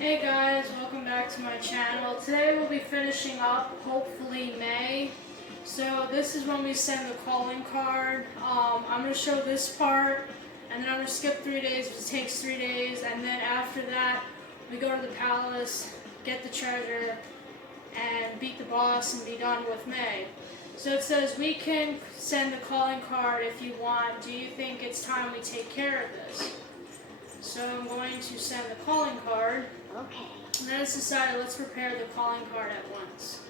Hey guys, welcome back to my channel. Today we'll be finishing up, hopefully, May. So this is when we send the calling card. I'm going to show this part, and then I'm going to skip 3 days, which takes 3 days, and then after that, we go to the palace, get the treasure, and beat the boss and be done with May. So it says, we can send the calling card if you want. Do you think it's time we take care of this? So I'm going to send the calling card. Okay. And then it's decided, let's prepare the calling card at once.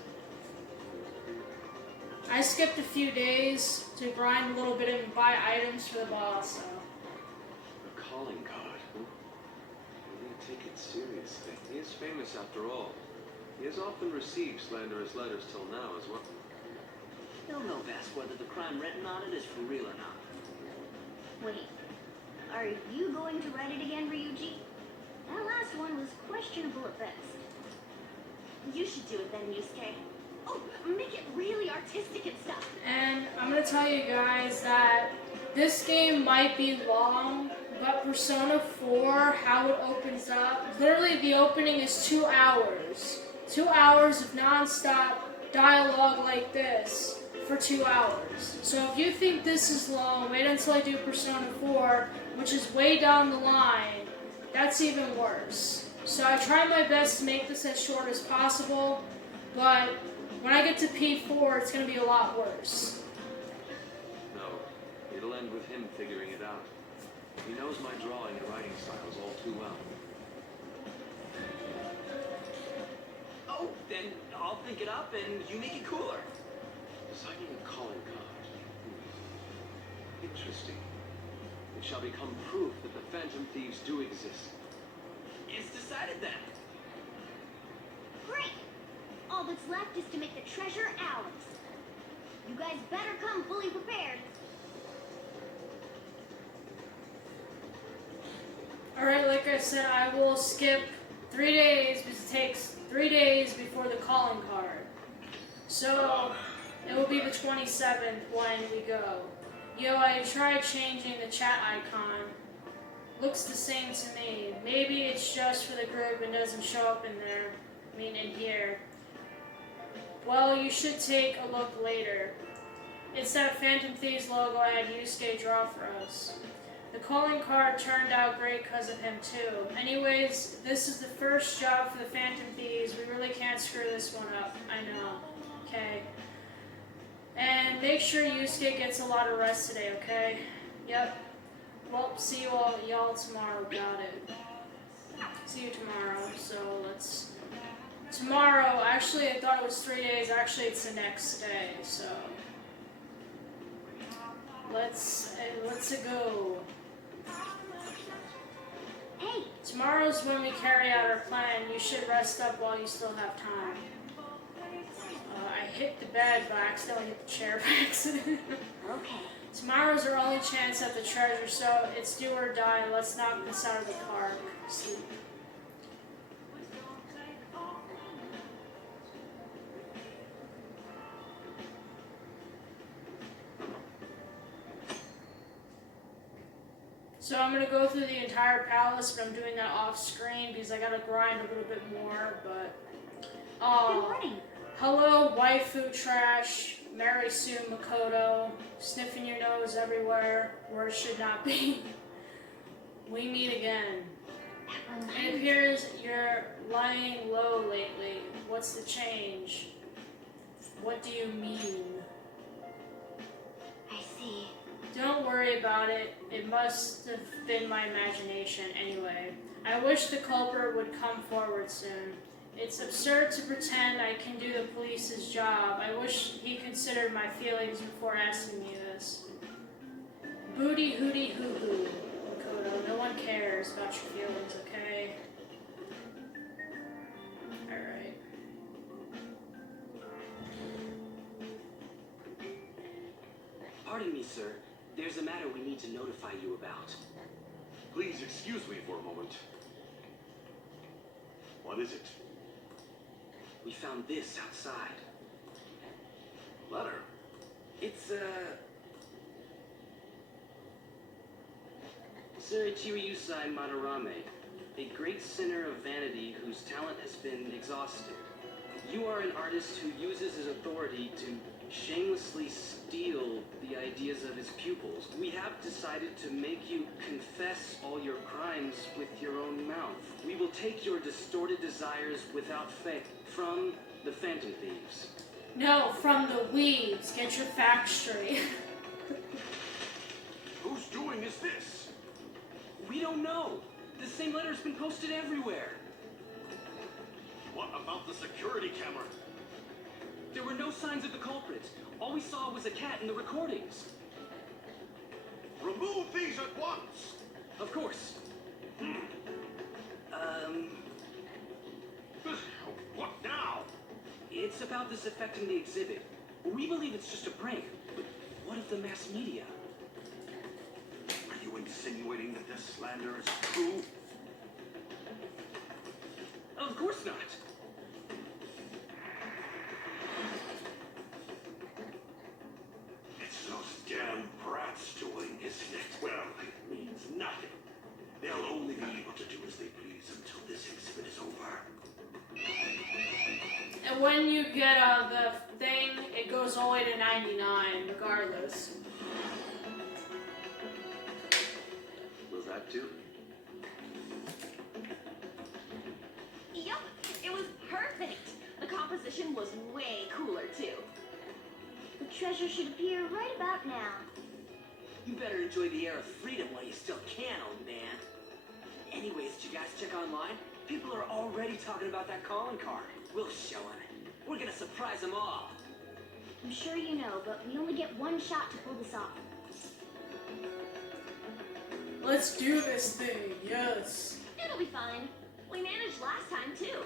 I skipped a few days to grind a little bit and buy items for the boss. So. A calling card, huh? You need to take it seriously. He is famous after all. He has often received slanderous letters till now as well. He'll know best whether the crime written on it is for real or not. Wait. Are you going to write it again, Ryuji? That last one was questionable at best. You should do it then, Yusuke. Oh, make it really artistic and stuff. And I'm going to tell you guys that this game might be long, but Persona 4, how it opens up, literally the opening is 2 hours. 2 hours of non-stop dialogue like this for 2 hours. So if you think this is long, wait until I do Persona 4, which is way down the line. That's even worse. So I try my best to make this as short as possible, but when I get to P4, it's going to be a lot worse. No, it'll end with him figuring it out. He knows my drawing and writing styles all too well. Oh, then I'll think it up and you make it cooler. Designing a calling card. Interesting. It shall become proof that the Phantom Thieves do exist. It's decided then. Great! All that's left is to make the treasure ours. You guys better come fully prepared. Alright, like I said, I will skip 3 days because it takes 3 days before the calling card. So, it will be the 27th when we go. Yo, I tried changing the chat icon. Looks the same to me. Maybe it's just for the group and doesn't show up in there. I mean, in here. Well, you should take a look later. It's that Phantom Thieves logo I had Yusuke draw for us. The calling card turned out great because of him too. Anyways, this is the first job for the Phantom Thieves. We really can't screw this one up. I know. Okay. And make sure Yusuke gets a lot of rest today, okay? Yep. Well, see you all y'all tomorrow. Got it. See you tomorrow. So let's. Tomorrow, actually, I thought it was 3 days. Actually, it's the next day. So let's go. Hey, Tomorrow's when we carry out our plan. You should rest up while you still have time. I hit the bed, but I accidentally hit the chair by accident. okay. Tomorrow's our only chance at the treasure, so it's do or die. Let's knock this out of the park. Sleep. So I'm going to go through the entire palace, but I'm doing that off screen because I got to grind a little bit more, but... Good morning. Hello, waifu trash, Mary Sue Makoto, sniffing your nose everywhere where it should not be. We meet again. It appears you're lying low lately. What's the change? What do you mean? I see. Don't worry about it. It must have been my imagination anyway. I wish the culprit would come forward soon. It's absurd to pretend I can do the police's job. I wish he considered my feelings before asking me this. Booty hooty hoo hoo, Makoto. No one cares about your feelings, okay? Alright. Pardon me, sir. There's a matter we need to notify you about. Please excuse me for a moment. What is it? We found this outside. Letter? It's, Sir Chiriyusai Madarame. a great sinner of vanity whose talent has been exhausted. You are an artist who uses his authority to shamelessly steal the ideas of his pupils. We have decided to make you confess all your crimes with your own mouth. We will take your distorted desires without faith from the Phantom Thieves. No, from the weeds. Get your facts straight. Whose doing is this? We don't know. The same letter's been posted everywhere. What about the security camera? There were no signs of the culprit. All we saw was a cat in the recordings. Remove these at once! Of course. What now? It's about this affecting the exhibit. We believe it's just a prank, but what of the mass media? Are you insinuating that this slander is true? Of course not. It's those damn brats doing, isn't it? Well, it means nothing. They'll only be able to do as they please until this exhibit is over. And when you get the thing, it goes all the way to 99, regardless. Will that do? Yup, it was perfect. The composition was way cooler, too. The treasure should appear right about now. You better enjoy the air of freedom while you still can, old man. Anyways, did you guys check online? People are already talking about that calling card. We'll show them. We're gonna surprise them all. I'm sure you know, but we only get one shot to pull this off. Let's do this thing, yes. It'll be fine. We managed last time, too.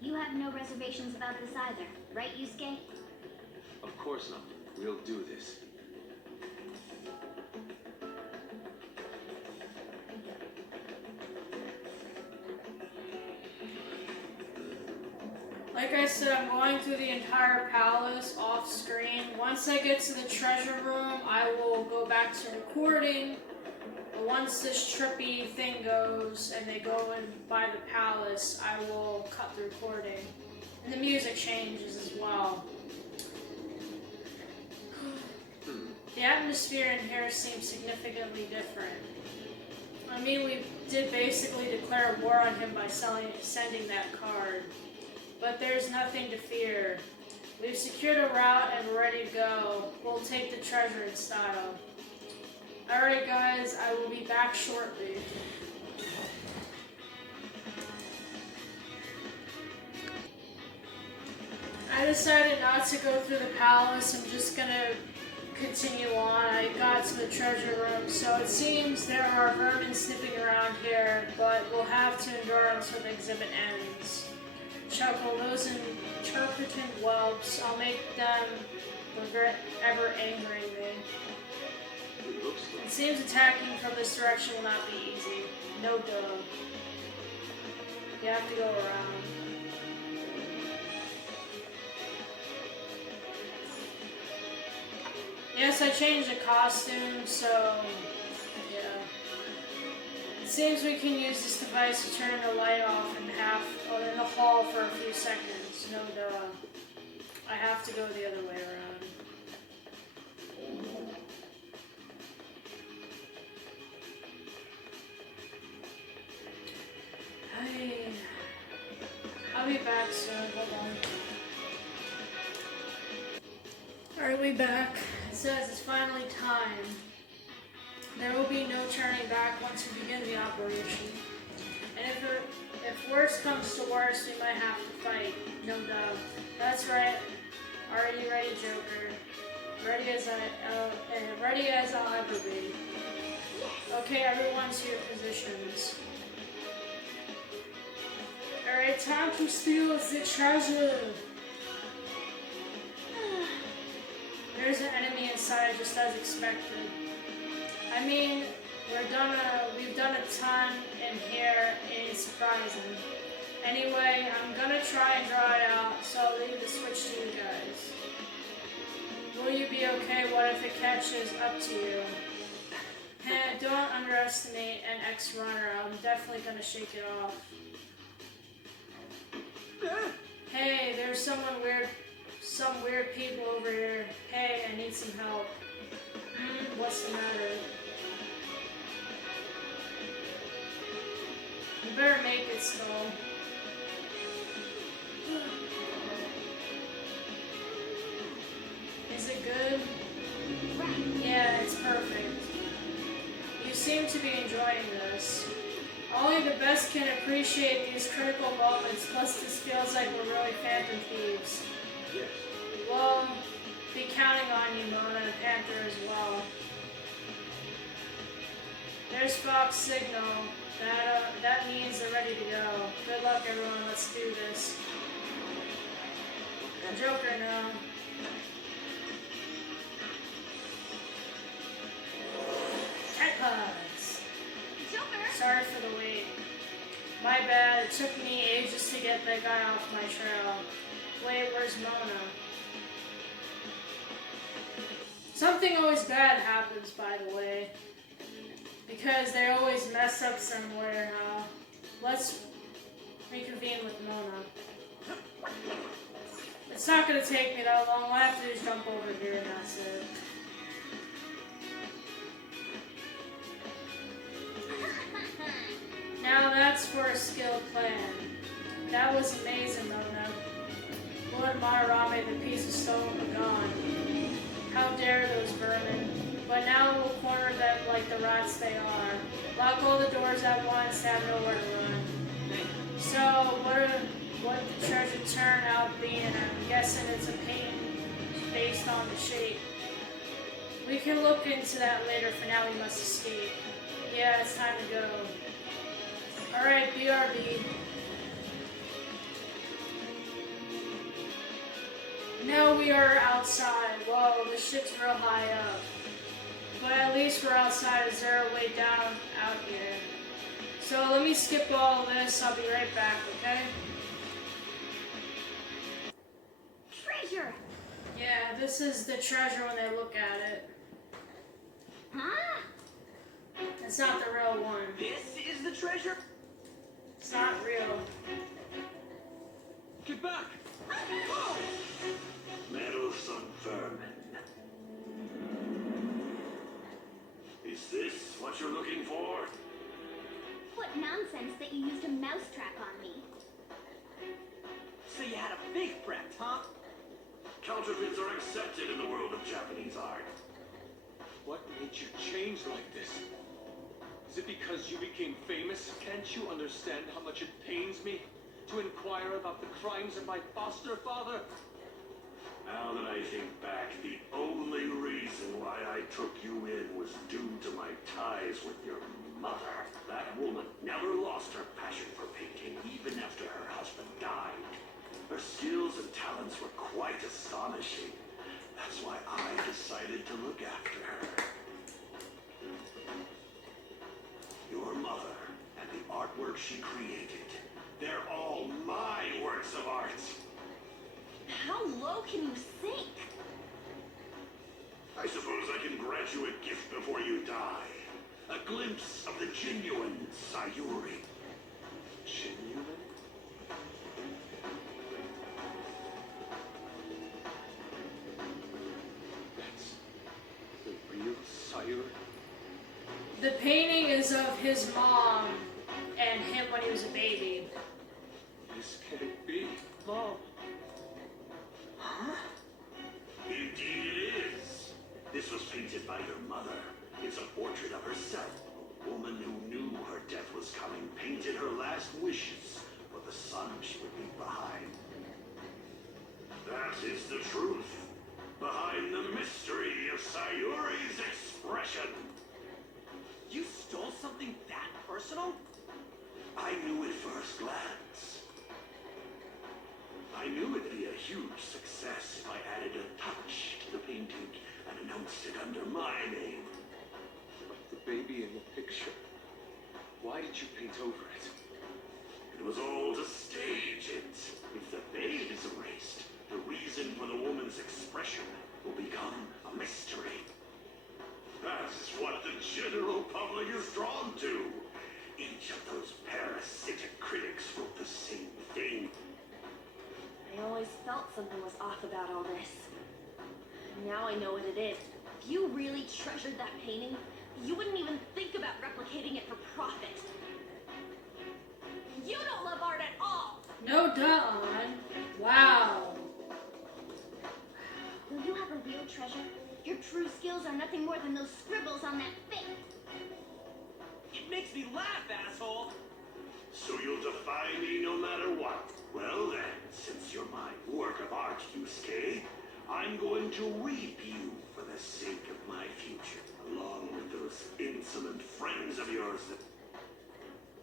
You have no reservations about this either, right, Yusuke? Of course not. We'll do this. Like I said, I'm going through the entire palace off screen. Once I get to the treasure room, I will go back to recording. But once this trippy thing goes and they go in by the palace, I will cut the recording. And the music changes as well. The atmosphere in here seems significantly different. I mean, we did basically declare war on him by sending that card. But there's nothing to fear. We've secured a route and we're ready to go. We'll take the treasure in style. Alright guys, I will be back shortly. I decided not to go through the palace. I'm just gonna continue on. I got to the treasure room, so it seems there are vermin sniffing around here, but we'll have to endure until the exhibit ends. Chuckle, those interpretant whelps, I'll make them regret ever angering me. It looks It like seems attacking from this direction will not be easy. No duh. You have to go around. Yes, I changed the costume, so yeah. It seems we can use this device to turn the light off in in the hall for a few seconds. No duh. I have to go the other way around. Hey. I'll be back soon. Hold on. Alright, we back. It says it's finally time. There will be no turning back once we begin the operation. And if worse comes to worse, we might have to fight. No doubt. That's right. Are you ready, Joker? Ready as I'll ever be. Okay, everyone to your positions. Alright, time to steal the treasure. There's an enemy inside, just as expected. I mean, we've done a ton in here, and it's surprising. Anyway, I'm gonna try and draw it out, so I'll leave the switch to you guys. Will you be okay? What if it catches up to you? Hey, don't underestimate an ex-runner. I'm definitely gonna shake it off. Hey, there's some weird people over here. Hey, I need some help. What's the matter? You better make it, Skull. Is it good? Yeah, it's perfect. You seem to be enjoying this. Only the best can appreciate these critical moments, plus this feels like we're really phantom thieves. Yes. Well, be counting on you, Mona and Panther as well. There's Fox signal. That means they're ready to go. Good luck, everyone. Let's do this. Joker now. Catpods. Joker! Sorry for the wait. My bad. It took me ages to get that guy off my trail. Wait, where's Mona? Something always bad happens, by the way. Because they always mess up somewhere. Let's reconvene with Mona. It's not gonna take me that long. All I have to do is jump over here and that's it. Now that's for a skilled plan. That was amazing, Mona. Lord Mararame, the piece of stone, are gone. How dare those vermin. But now we'll corner them like the rats they are. Lock all the doors at once, have nowhere to run. So, what the treasure turn out being? I'm guessing it's a painting based on the shape. We can look into that later. For now, we must escape. Yeah, it's time to go. Alright, BRB. Now we are outside. Whoa, this shit's real high up. But at least we're outside. Is there a way down out here? So let me skip all of this. I'll be right back, okay? Treasure! Yeah, this is the treasure when they look at it. Huh? It's not the real one. This is the treasure? It's not real. Get back! Meddlesome vermin. Is this what you're looking for? What nonsense that you used a mousetrap on me. So you had a big prep, huh? Counterfeits are accepted in the world of Japanese art. What made you change like this? Is it because you became famous? Can't you understand how much it pains me to inquire about the crimes of my foster father? Now that I think back, the only reason why I took you in was due to my ties with your mother. That woman never lost her passion for painting, even after her husband died. Her skills and talents were quite astonishing. That's why I decided to look after her. Your mother and the artwork she created, they're all my works of art. How low can you sink? I suppose I can grant you a gift before you die. A glimpse of the genuine Sayuri. Genuine? That's the real Sayuri? The painting is of his mom and him when he was a baby. This can't be. Mom. Huh? Indeed it is. This was painted by your mother. It's a portrait of herself. A woman who knew her death was coming, painted her last wishes for the son she would leave behind. That is the truth behind the mystery of Sayuri's expression. You stole something that personal? I knew at first glance. I knew it'd be a huge success if I added a touch to the painting and announced it under my name. But the baby in the picture, why did you paint over it? It was all to stage it. If the babe is erased, the reason for the woman's expression will become a mystery. That is what the general public is drawn to. Each of those parasitic critics wrote the same thing. I always felt something was off about all this. Now I know what it is. If you really treasured that painting, you wouldn't even think about replicating it for profit. You don't love art at all! No duh on. Wow. Will you have a real treasure? Your true skills are nothing more than those scribbles on that thing. It makes me laugh, asshole! So you'll defy me no matter what? Well then, since you're my work of art, Yusuke, I'm going to reap you for the sake of my future, along with those insolent friends of yours that...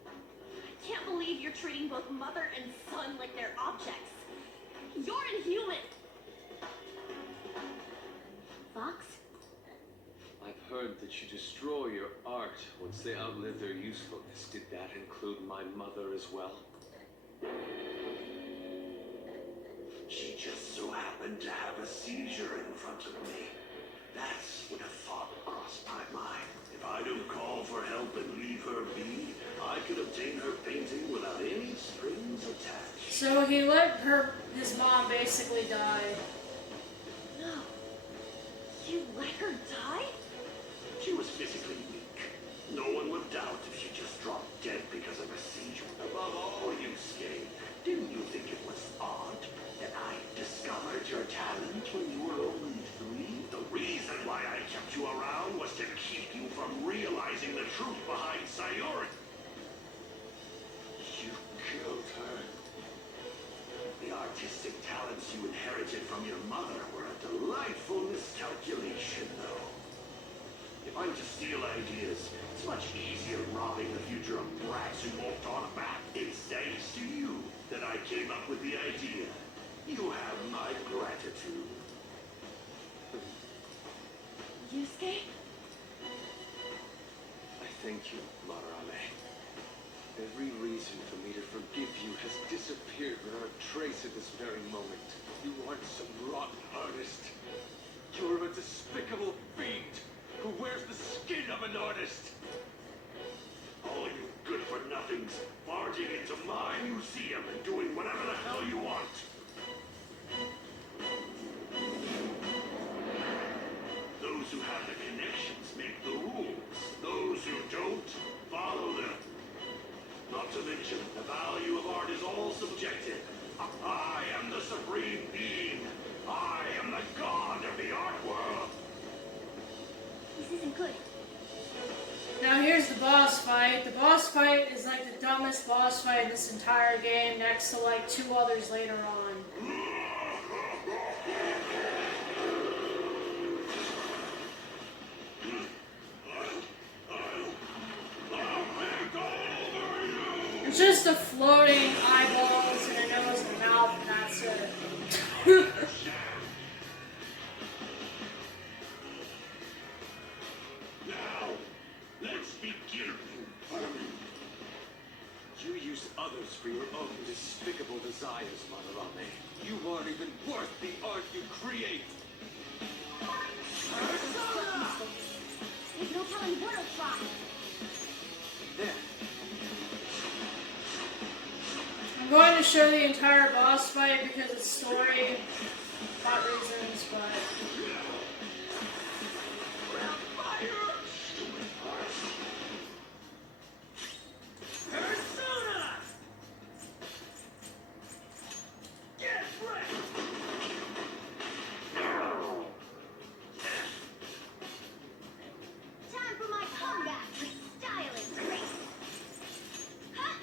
I can't believe you're treating both mother and son like they're objects. You're inhuman! Fox? I've heard that you destroy your art once they outlive their usefulness. Did that include my mother as well? She just so happened to have a seizure in front of me. That's when a thought crossed my mind. If I don't call for help and leave her be, I could obtain her painting without any strings attached. So he let his mom basically die. No. You let her die? She was physically weak. No one would doubt if she just dropped dead because of a seizure. Above all, Yusuke, didn't you think it was odd that I discovered your talent when you were only 3? The reason why I kept you around was to keep you from realizing the truth behind Sayori. You killed her. The artistic talents you inherited from your mother were a delightful miscalculation, though. If I'm to steal ideas, it's much easier robbing the future of brats who won't on a back. It's thanks to you that I came up with the idea. You have my gratitude. Yusuke? I thank you, Madarame. Every reason for me to forgive you has disappeared without a trace at this very moment. You aren't some rotten artist. You're a despicable fiend who wears the skin of an artist. All you good-for-nothings barging into my museum and doing whatever the hell you want. Those who have the connections make the rules. Those who don't, follow them. Not to mention, the value of art is all subjective. I am the supreme being. I am the god of the art world. This isn't good. Now here's the boss fight. The boss fight is like the dumbest boss fight in this entire game, next to like 2 others later on. It's just the floating eyeballs and a nose and a mouth, and that's it. Now, let's begin. You use others for your own despicable desires, Madarame. You aren't even worth the art you create. There's no telling what he'll try. There. I'm going to show the entire boss fight because it's story, not reasons, but... Persona! Get ready! Time for my comeback with style and grace. Huh?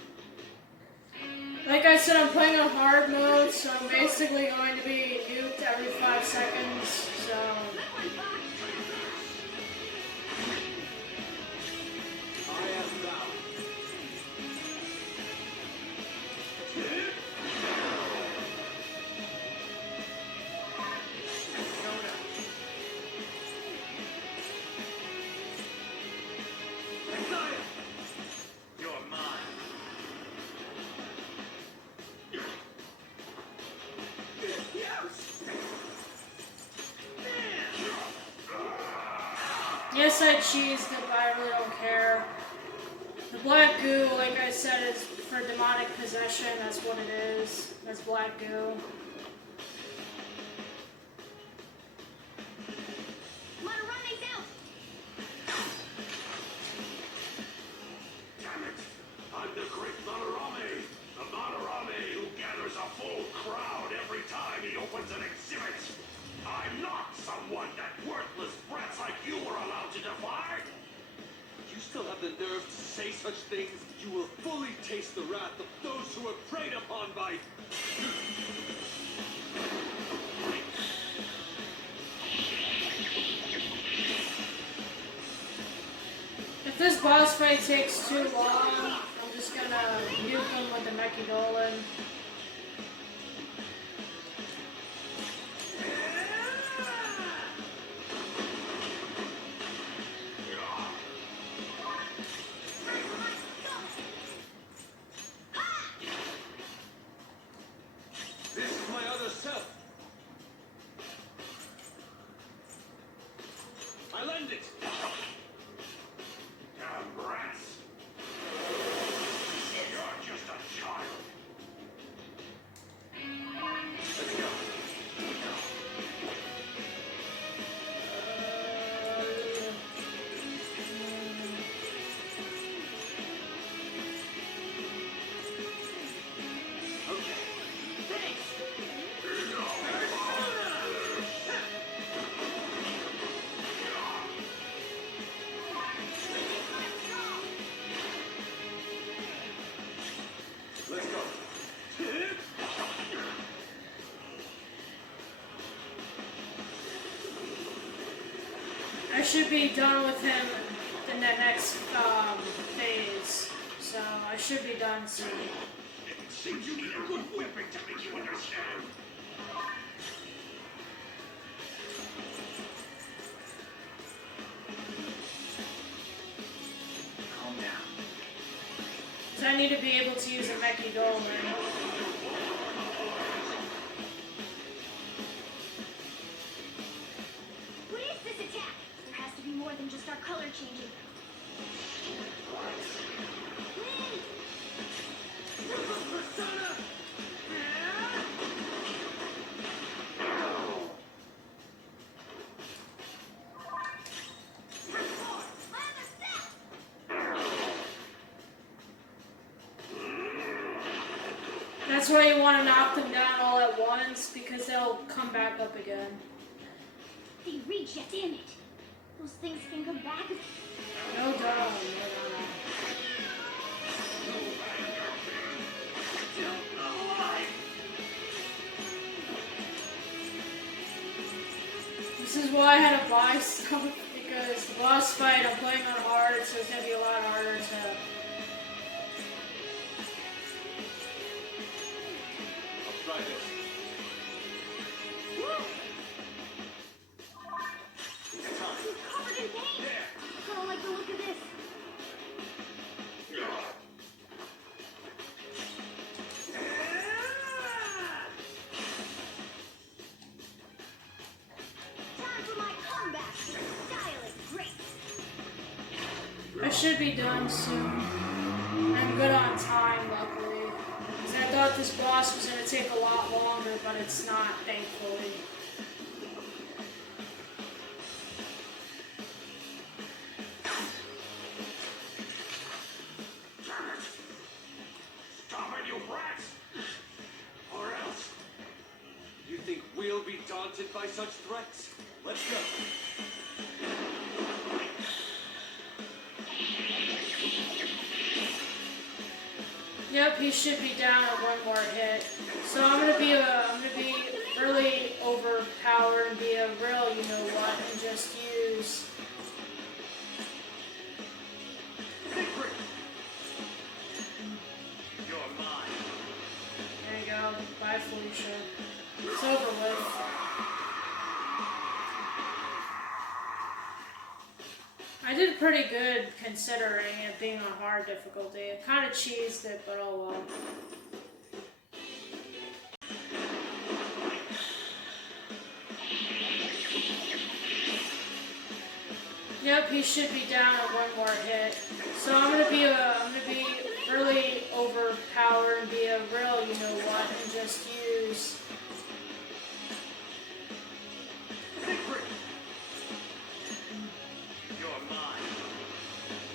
Like I said, I'm playing on hard mode, so I'm basically going to be nuked every 5 seconds, so... Good one, Fox. I am thou. Messiah! You're mine. Yes! Man! guess I cheesed it, but I really don't care. The black goo, like I said, is for demonic possession. That's what it is. That's black goo. Monorome's out! Damn it! I'm the great Manorame! The Manorame who gathers a full crowd every time he opens an exhibit! I'm not someone that worthless brats like you were allowed to defy! You still have the nerve to say such things? You will fully taste the wrath of those who are preyed upon by... If this boss fight takes too long, I'm just gonna nuke him with the Mechadolan. This is my other self. I lend it. Damn brats! You're just a child! Let's go. Okay. Thanks! Let's go. I should be done with him in the next phase, so I should be done soon. It seems you need a good whipping to make you understand. Calm down. So I need to be able to use a Mechadolan. What is this attack? There has to be more than just our color changing. That's why you want to knock them down all at once, because they'll come back up again. They reject, damn it. Those things can come back. No doubt. This is why I had to buy stuff, because the boss fight I'm playing on hard, so it's going to be a lot harder to... I'll try this. It's time. Covered in paint. There. I don't like the look of this. Time for my comeback. Style it great. I should be done soon. I'm good on time, luckily. 'Cause I thought this boss was going to take a lot longer, but it's not, thankfully. Stop it, you brats! Or else. You think we'll be daunted by such threats? Let's go. Yep, he should be down at one more hit. So I'm gonna be really overpowered and be a real you know what and just use. Secret! You're mine. There you go. Bye, Felicia. It's over with. I did pretty good considering it being on hard difficulty. I kind of cheesed it, but oh well. Yep, he should be down in one more hit. So I'm gonna be really overpowered and be a real you know what and just use. Siegfried! You're mine.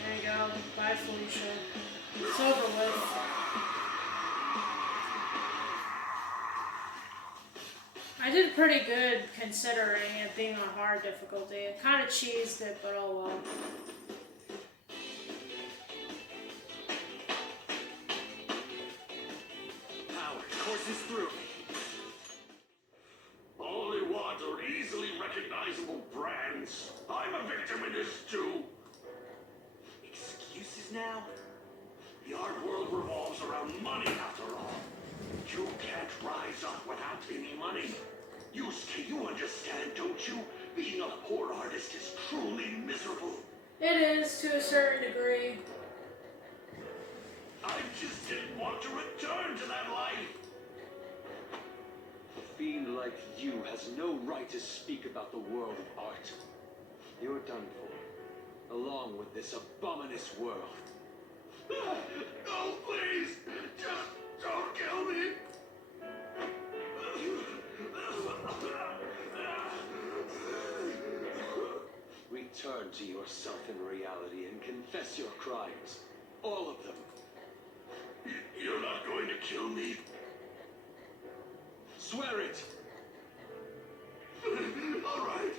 There you go. Bye, Felicia. It's over with. I did pretty good considering it being on hard difficulty. I kind of cheesed it, but oh well. Power courses through me. Only want are easily recognizable brands. I'm a victim in this too. Excuses now? The art world revolves around money after all. You can't rise up without any money. Yusuke, you understand, don't you? Being a poor artist is truly miserable. It is, to a certain degree. I just didn't want to return to that life. A fiend like you has no right to speak about the world of art. You're done for, along with this abominous world. No, please! Just don't kill me! Return to yourself in reality and confess your crimes. All of them. You're not going to kill me? Swear it! All right.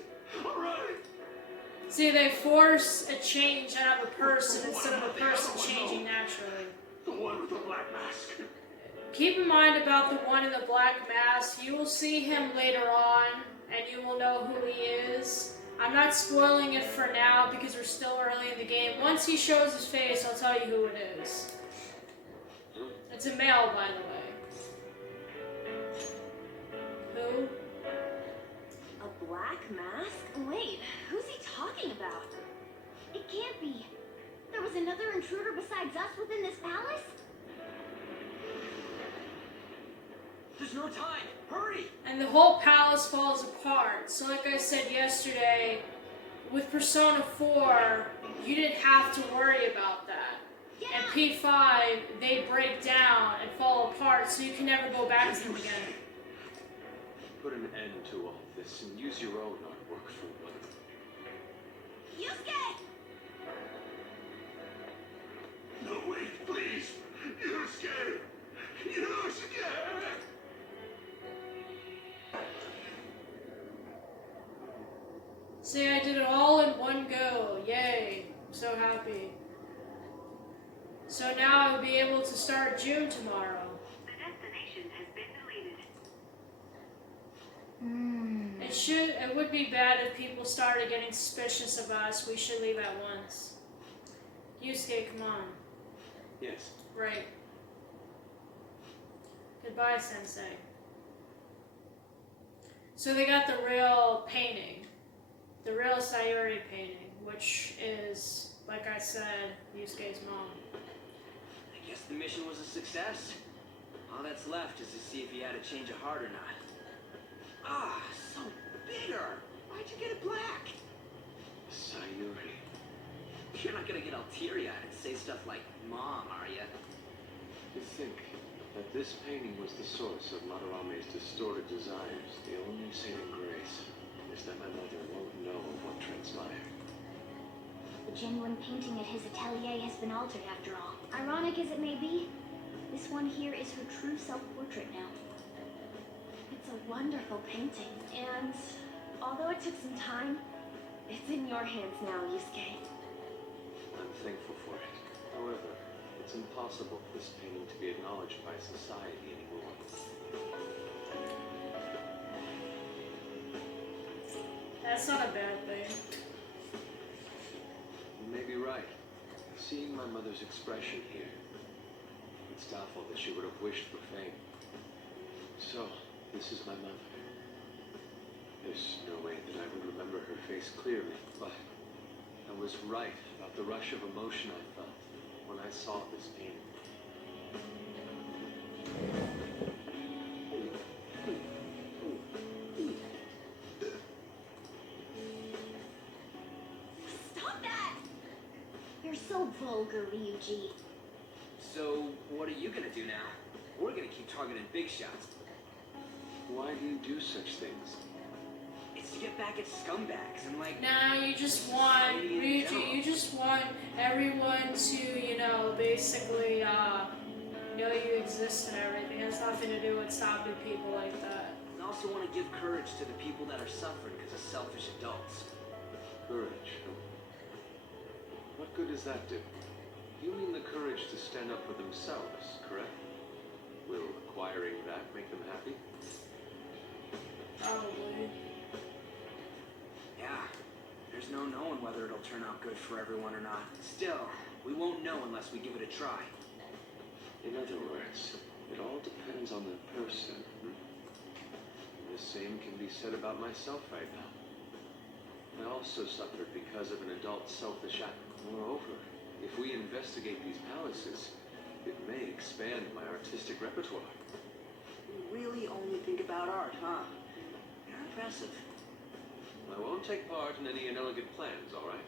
See, they force a change out of a person instead of a person changing naturally. The one with the black mask. Keep in mind about the one in the black mask. You will see him later on, and you will know who he is. I'm not spoiling it for now because we're still early in the game. Once he shows his face, I'll tell you who it is. It's a male, by the way. Who? A black mask? Wait, who's he talking about? It can't be. There was another intruder besides us within this palace? There's no time. Hurry! And the whole palace falls apart. So like I said yesterday, with Persona 4, you didn't have to worry about that. Yeah. And P5, they break down and fall apart, so you can never go back to them again. Put an end to all this and use your own artwork for once. Yusuke! No, wait, please. Yusuke! See, I did it all in one go. Yay. I'm so happy. So now I'll be able to start June tomorrow. The destination has been deleted. It would be bad if people started getting suspicious of us. We should leave at once. Yusuke, come on. Yes. Right. Goodbye, Sensei. So they got the real painting. The real Sayuri painting, which is, like I said, Yusuke's mom. I guess the mission was a success. All that's left is to see if he had a change of heart or not. Ah, so bitter. Why'd you get it black? Sayuri. You're not gonna get all teary-eyed and say stuff like, Mom, are ya? To think that this painting was the source of Madarame's distorted desires, the only saving grace is that my mother won't know of what transpired. The genuine painting at his atelier has been altered after all. Ironic as it may be, this one here is her true self-portrait now. It's a wonderful painting, and although it took some time, it's in your hands now, Yusuke. I'm thankful for it. However, it's impossible for this painting to be acknowledged by society anymore. That's not a bad thing. You may be right. Seeing my mother's expression here, it's doubtful that she would have wished for fame. So, this is my mother. There's no way that I would remember her face clearly, but I was right about the rush of emotion I felt when I saw this painting. Stop that! You're so vulgar, Ryuji. So, what are you gonna do now? We're gonna keep targeting big shots. Why do you do such things? It's to get back at scumbags and like... Now you just want Ryuji, you just want everyone to, you know, basically know you exist and everything. It has nothing to do with stopping people like that. I also want to give courage to the people that are suffering because of selfish adults. Courage. What good does that do? You mean the courage to stand up for themselves, correct? Will acquiring that make them happy? Probably. Yeah, there's no knowing whether it'll turn out good for everyone or not. Still, we won't know unless we give it a try. In other words, it all depends on the person. The same can be said about myself right now. I also suffered because of an adult selfish act. Moreover, if we investigate these palaces, it may expand my artistic repertoire. You really only think about art, huh? You're impressive. I won't take part in any inelegant plans, all right?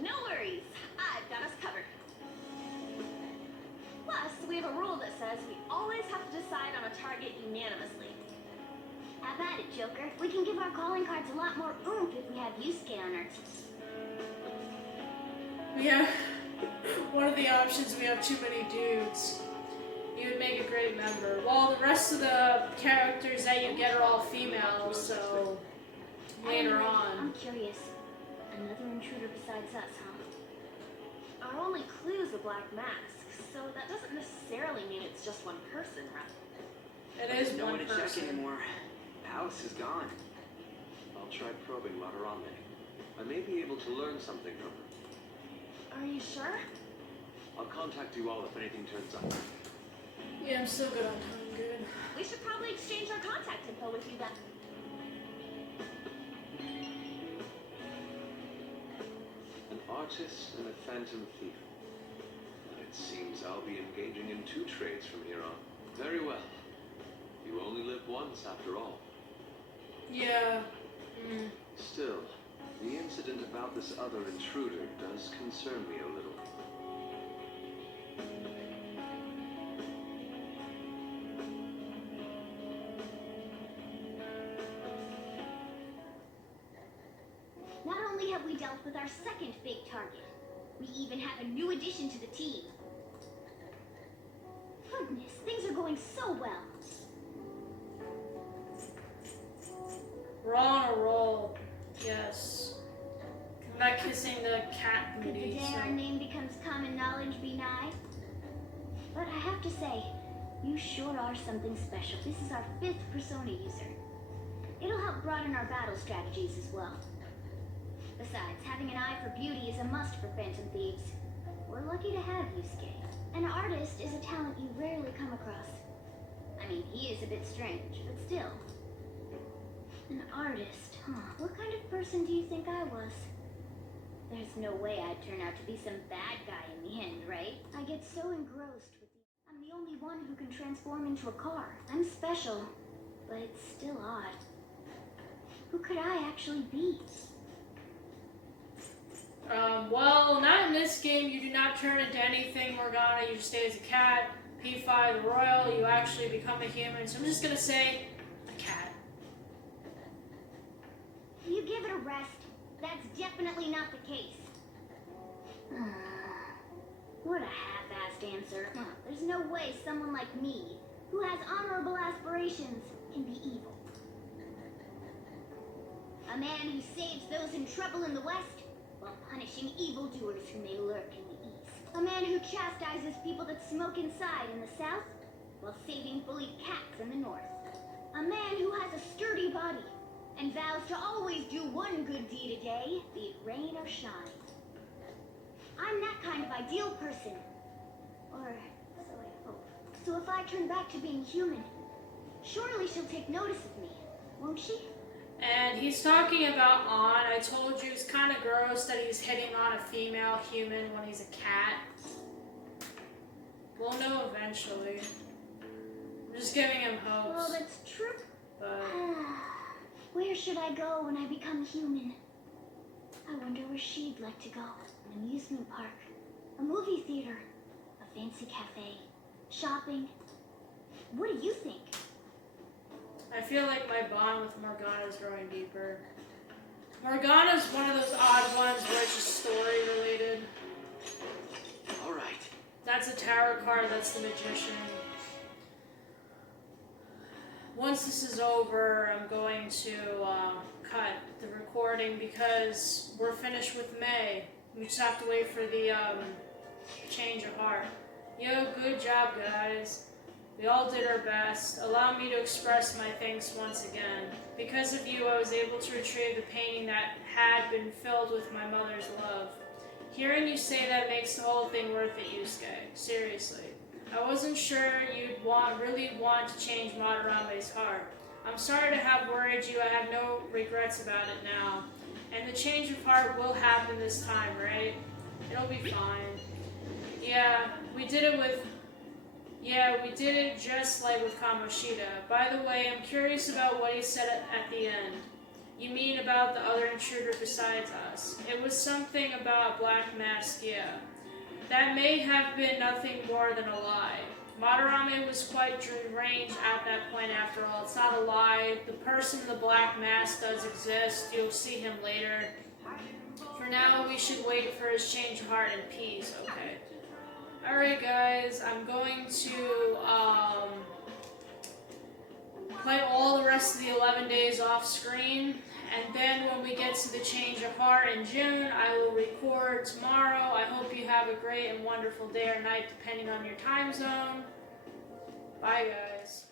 No worries, I've got us covered. Plus, we have a rule that says we always have to decide on a target unanimously. Have at it, Joker. We can give our calling cards a lot more oomph if we have Yusuke on our team. Yeah. One of the options, we have too many dudes. You would make a great member. Well, the rest of the characters that you get are all female, so later Anyway, on. I'm curious. Another intruder besides us, huh? Our only clue's a black mask, so that doesn't necessarily mean it's just one person, right? It is no one one to check person. anymore. Palace is gone. I'll try probing Madarame. I may be able to learn something from her. Are you sure? I'll contact you all if anything turns up. Yeah, I'm still good on time, good. We should probably exchange our contact info with you then. An artist and a phantom thief. It seems I'll be engaging in two trades from here on. Very well. You only live once, after all. Yeah. Still, the incident about this other intruder does concern me a little. Not only have we dealt with our second big target, we even have a new addition to the team. Goodness, things are going so well. We're on a roll. Yes. I'm not kissing the cat Could the booty, day our name becomes common knowledge be nigh? But I have to say, you sure are something special. This is our 5th Persona user. It'll help broaden our battle strategies as well. Besides, having an eye for beauty is a must for Phantom Thieves. We're lucky to have Yusuke. An artist is a talent you rarely come across. I mean, he is a bit strange, but still. An artist, huh? What kind of person do you think I was? There's no way I'd turn out to be some bad guy in the end, right? I get so engrossed with you. I'm the only one who can transform into a car. I'm special, but it's still odd. Who could I actually be? Well, not in this game. You do not turn into anything, Morgana. You just stay as a cat. P5, the Royal, you actually become a human. So I'm just gonna say, a cat. You give it a rest. That's definitely not the case. What a half-assed answer. There's no way someone like me, who has honorable aspirations, can be evil. A man who saves those in trouble in the West, while punishing evildoers who may lurk in the East. A man who chastises people that smoke inside in the South, while saving bullied cats in the North. A man who has a sturdy body, and vows to always do one good deed a day, be it rain or shine. I'm that kind of ideal person. Or so I hope. So if I turn back to being human, surely she'll take notice of me, won't she? And he's talking about On. I told you it's kind of gross that he's hitting on a female human when he's a cat. We'll know eventually. I'm just giving him Well, hopes. that's true. But Where should I go when I become human? I wonder where she'd like to go. An amusement park, a movie theater, a fancy cafe, shopping. What do you think? I feel like my bond with Morgana is growing deeper. Morgana's one of those odd ones where it's just story related. All right. That's a tarot card, that's the magician. Once this is over, I'm going to cut the recording because we're finished with May. We just have to wait for the change of heart. Yo, good job, guys. We all did our best. Allow me to express my thanks once again. Because of you, I was able to retrieve the painting that had been filled with my mother's love. Hearing you say that makes the whole thing worth it, Yusuke. Seriously. I wasn't sure you'd really want to change Madarame's heart. I'm sorry to have worried you. I have no regrets about it now. And the change of heart will happen this time, right? It'll be fine. Yeah, we did it just like with Kamoshida. By the way, I'm curious about what he said at the end. You mean about the other intruder besides us? It was something about a black mask, yeah. That may have been nothing more than a lie. Madarame was quite deranged at that point after all. It's not a lie. The person in the black mask does exist. You'll see him later. For now, we should wait for his change of heart and peace, okay? Alright guys, I'm going to play all the rest of the 11 days off screen, and then when we get to the change of heart in June, I will record tomorrow. I hope you have a great and wonderful day or night depending on your time zone. Bye guys.